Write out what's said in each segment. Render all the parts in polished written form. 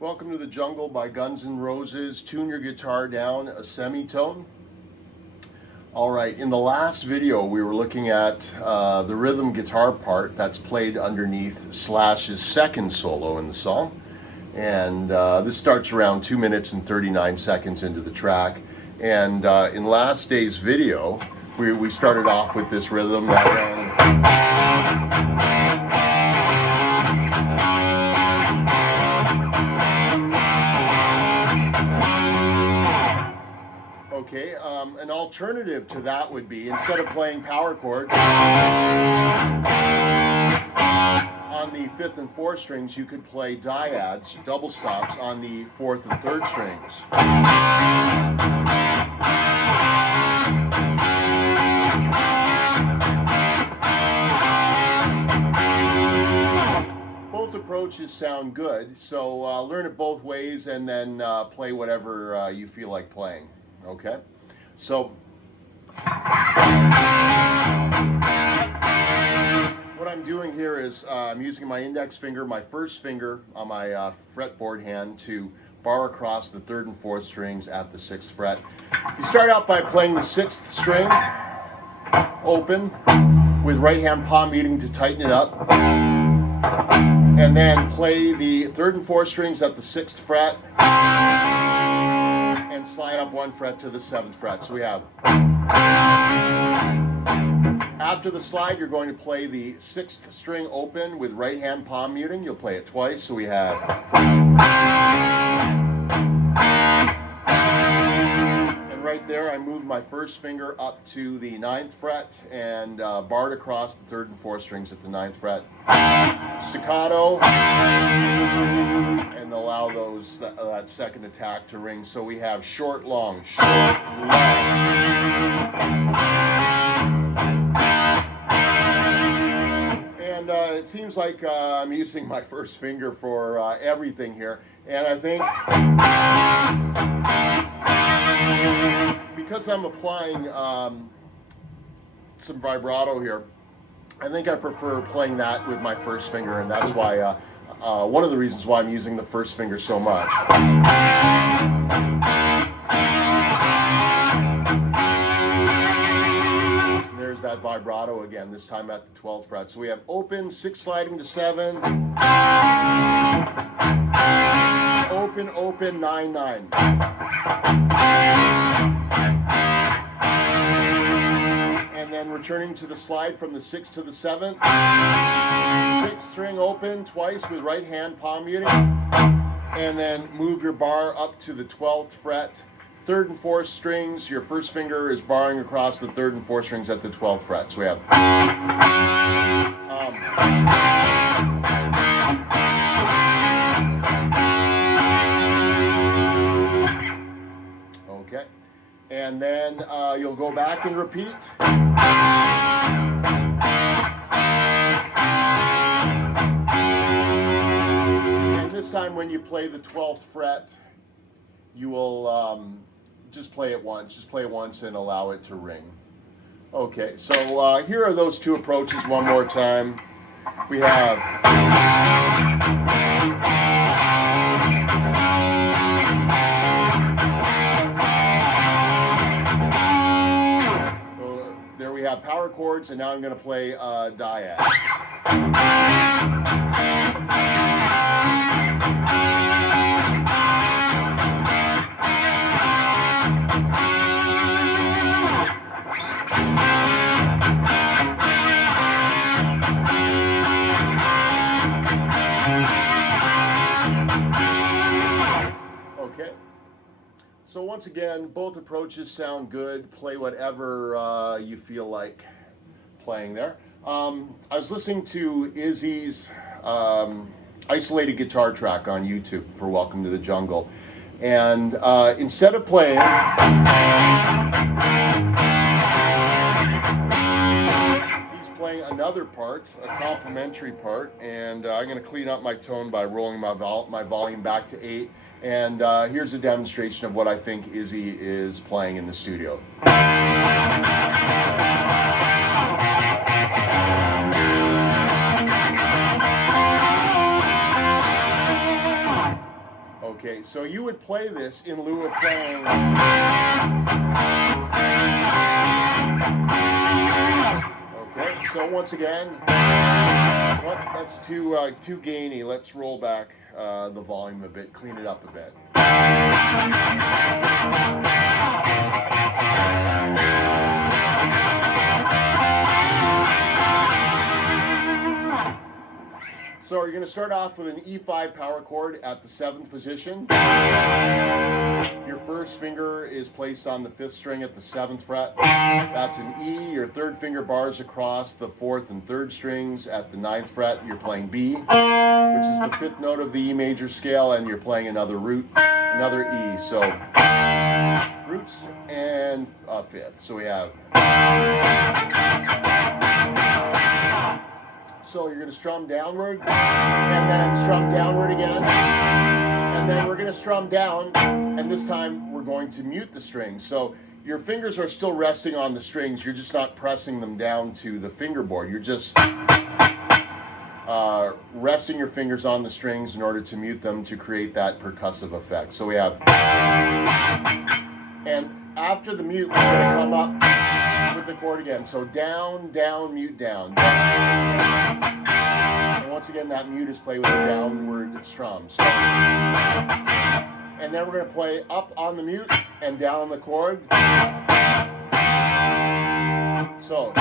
Welcome to the Jungle by Guns N' Roses. Tune your guitar down a semitone. All right, in the last video we were looking at the rhythm guitar part that's played underneath Slash's second solo in the song. And this starts around 2 minutes and 39 seconds into the track. And in last day's video, we started off with this rhythm that ran. Okay, an alternative to that would be, instead of playing power chords on the 5th and 4th strings, you could play dyads, double stops, on the 4th and 3rd strings. Both approaches sound good, so learn it both ways and then play whatever you feel like playing. Okay, so what I'm doing here is I'm using my index finger, my first finger on my fretboard hand, to bar across the 3rd and 4th strings at the 6th fret. You start out by playing the 6th string open with right hand palm muting to tighten it up, and then play the 3rd and 4th strings at the 6th fret and slide up 1 fret to the 7th fret. So we have, after the slide, you're going to play the 6th string open with right hand palm muting. You'll play it twice. So we have, and right there I moved my first finger up to the 9th fret and barred across the 3rd and 4th strings at the 9th fret. Staccato, and allow that second attack to ring. So we have short, long, short, long. And it seems like I'm using my first finger for everything here. And I think because I'm applying some vibrato here, I think I prefer playing that with my first finger, and that's why one of the reasons why I'm using the first finger so much. There's that vibrato again, this time at the 12th fret. So we have open, 6 sliding to 7, open, open, 9, 9. And then returning to the slide from the 6th to the 7th. 6th string open twice with right hand palm muting. And then move your bar up to the 12th fret. 3rd and 4th strings, your first finger is barring across the 3rd and 4th strings at the 12th fret. So we have. Okay. And then you'll go back and repeat. And this time when you play the 12th fret, you will just play it once. Just play it once and allow it to ring. Okay, so here are those two approaches one more time. We have. There we have power chords, and now I'm going to play dyads. Okay. So once again, both approaches sound good. Play whatever you feel like playing there. I was listening to Izzy's isolated guitar track on YouTube for Welcome to the Jungle. And instead of playing, he's playing another part, a complementary part. And I'm going to clean up my tone by rolling my volume back to 8. And here's a demonstration of what I think Izzy is playing in the studio. Okay, so you would play this in lieu of playing. Okay, so once again, that's too gainy. Let's roll back the volume a bit, clean it up a bit. So you're going to start off with an E5 power chord at the 7th position. Your first finger is placed on the 5th string at the 7th fret. That's an E. Your third finger bars across the 4th and 3rd strings at the 9th fret. You're playing B, which is the 5th note of the E major scale, and you're playing another root, another E. So roots and 5th. So we have. So you're going to strum downward, and then strum downward again, and then we're going to strum down, and this time we're going to mute the strings. So your fingers are still resting on the strings, you're just not pressing them down to the fingerboard. You're just resting your fingers on the strings in order to mute them to create that percussive effect. So we have, and after the mute, we're going to come up with the chord again. So down, down, mute, down. And once again, that mute is played with a downward strum. So, and then we're going to play up on the mute and down on the chord. So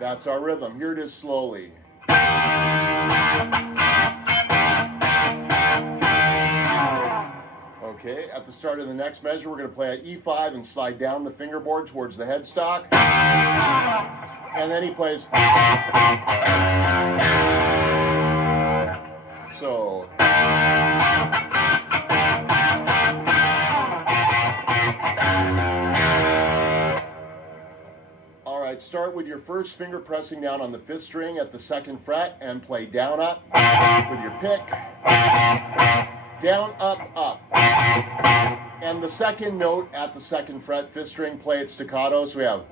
that's our rhythm. Here it is slowly. Okay, at the start of the next measure, we're going to play at E5 and slide down the fingerboard towards the headstock. And then he plays. So. All right, start with your first finger pressing down on the 5th string at the 2nd fret and play down, up with your pick. Down, up, up. And the second note at the 2nd fret, 5th string, play it staccato. So we have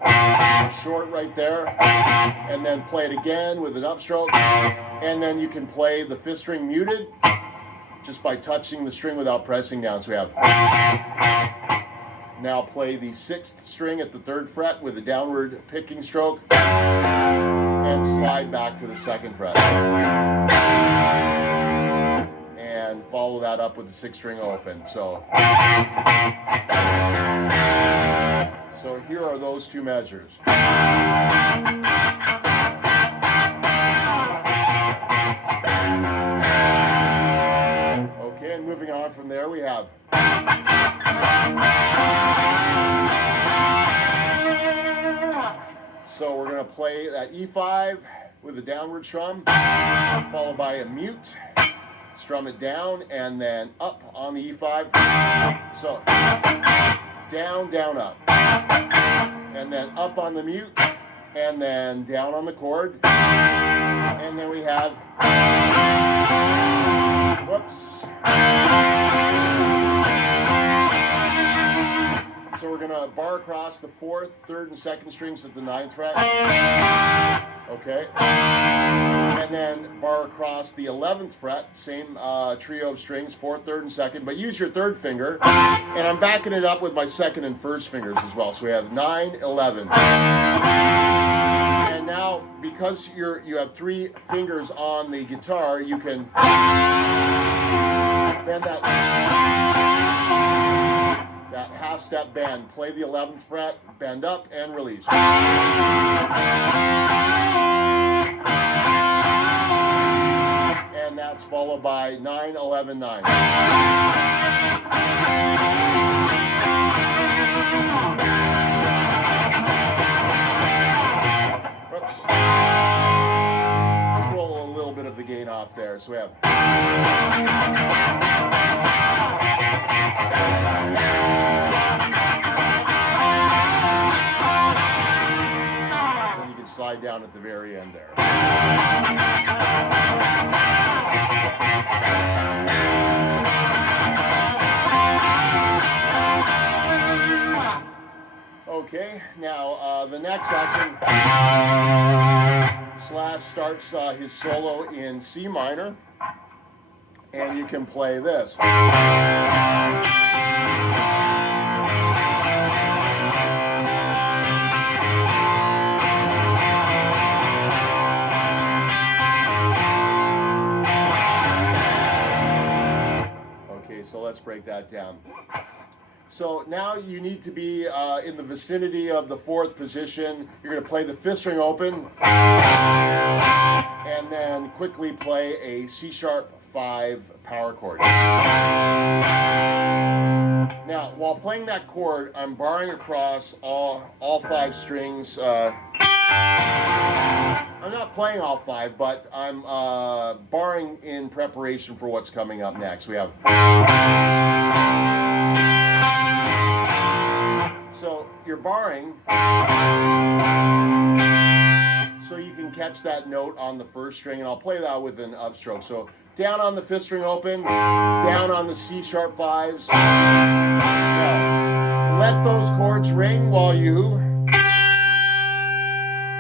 short right there, and then play it again with an upstroke. And then you can play the 5th string muted just by touching the string without pressing down. So we have. Now play the 6th string at the 3rd fret with a downward picking stroke and slide back to the 2nd fret. And follow that up with the 6th string open. So here are those two measures. Okay, and moving on from there, we have. So we're going to play that E5 with a downward strum, followed by a mute. Strum it down and then up on the E5. So down, down, up. And then up on the mute. And then down on the chord. And then we have. Whoops. So we're going to bar across the 4th, 3rd, and 2nd strings at the 9th fret. Okay. And then bar across the 11th fret, same trio of strings, 4th, 3rd, and 2nd, but use your 3rd finger. And I'm backing it up with my 2nd and 1st fingers as well. So we have 9, 11. And now, because you have 3 fingers on the guitar, you can bend that half step bend. Play the 11th fret, bend up, and release. And that's followed by 9, 11, 9. Whoops. Let's roll a little bit of the gain off there. So we have. And you can slide down at the very end there. Okay, now the next section /start starts his solo in C minor, and you can play this. Okay, so let's break that down. So now you need to be in the vicinity of the 4th position. You're going to play the 5th string open, and then quickly play a C sharp 5 power chord. Now, while playing that chord, I'm barring across all 5 strings. I'm not playing all 5, but I'm barring in preparation for what's coming up next. We have. So you're barring so you can catch that note on the 1st string, and I'll play that with an upstroke. So down on the 5th string open, down on the C sharp 5s. Now, let those chords ring while you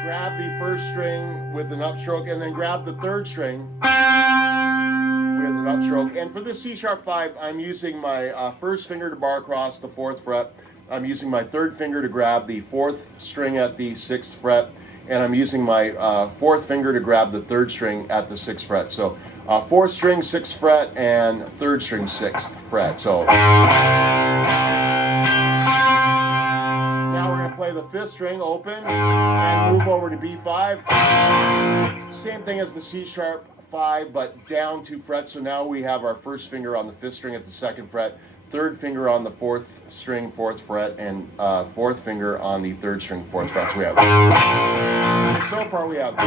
grab the 1st string with an upstroke, and then grab the 3rd string with an upstroke. And for the C sharp 5, I'm using my 1st finger to bar across the 4th fret. I'm using my 3rd finger to grab the 4th string at the 6th fret, and I'm using my 4th finger to grab the 3rd string at the 6th fret. So 4th string, 6th fret, and 3rd string, 6th fret. So now we're going to play the 5th string open and move over to B5. Same thing as the C sharp 5, but down 2 frets. So now we have our 1st finger on the 5th string at the 2nd fret, 3rd finger on the 4th string, 4th fret, and 4th finger on the 3rd string, 4th fret. So we have. So far we have.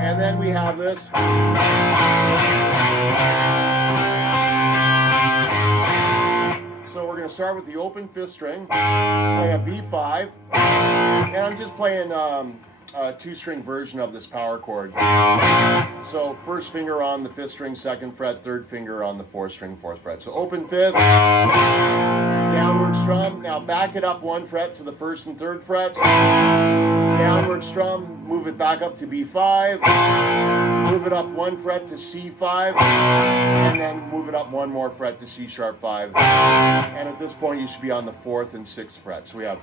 And then we have this. So we're going to start with the open 5th string, play a B5, and I'm just playing a 2-string version of this power chord. So 1st finger on the 5th string, 2nd fret, 3rd finger on the 4th string, 4th fret. So open 5th, downward strum. Now back it up 1 fret to the 1st and 3rd frets. Downward strum, move it back up to B5. Move it up 1 fret to C5, and then move it up 1 more fret to C sharp 5. And at this point, you should be on the 4th and 6th fret. So we have.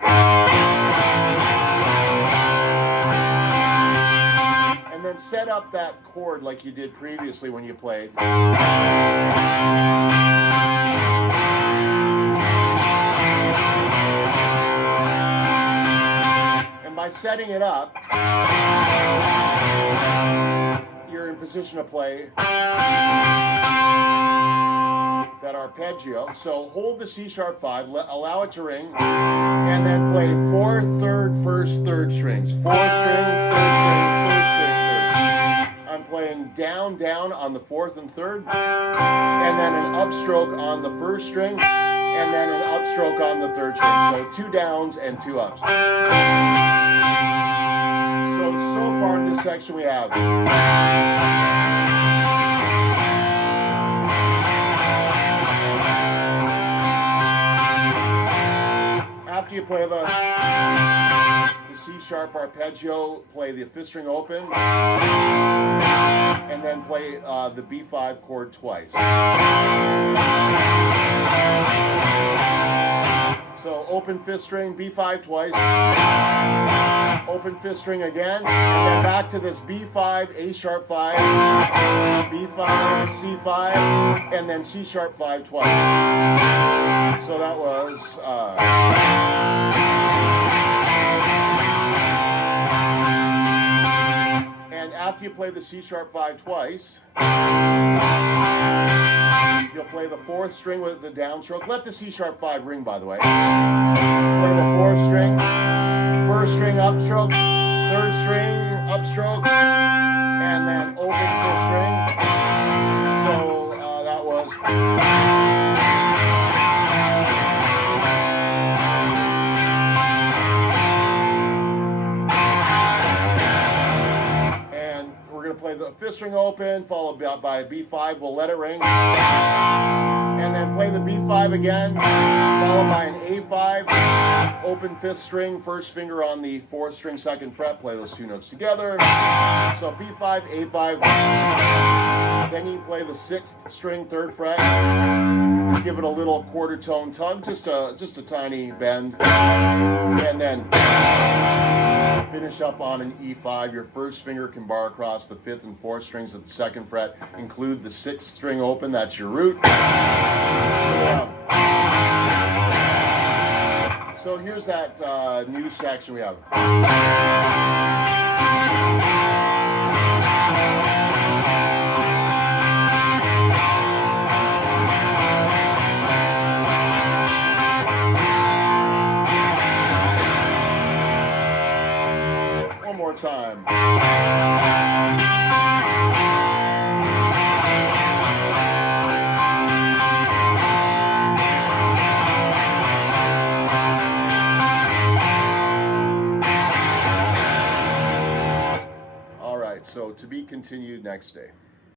And then set up that chord like you did previously when you played. And by setting it up, you're in position to play that arpeggio. So hold the C sharp 5, allow it to ring, and then play 4th, 3rd, 1st, 3rd strings. 4th string, 3rd string, 1st string, 3rd. I'm playing down, down on the 4th and 3rd, and then an upstroke on the 1st string, and then an upstroke on the 3rd string. So 2 downs and 2 ups. So far in this section we have. After you play the C sharp arpeggio, play the 5th string open, and then play the B5 chord twice. So open 5th string, B5 twice, open 5th string again, and then back to this B5, A sharp 5, B5, C5, and then C sharp 5 twice. So that was and after you play the C sharp 5 twice, you'll play the 4th string with the downstroke. Let the C sharp 5 ring, by the way. Play the 4th string, 1st string upstroke, 3rd string upstroke, and then open 5th string. So that was. Play the 5th string open, followed by a B5. We'll let it ring, and then play the B5 again, followed by an A5, Open 5th string, first finger on the 4th string, 2nd fret, play those 2 notes together. So B5, A5, then you play the 6th string, 3rd fret, give it a little quarter tone tug, just a tiny bend, and then finish up on an E5. Your first finger can bar across the 5th and 4th strings at the 2nd fret, include the 6th string open, that's your root. So here's that new section we have. One more time. So to be continued next day.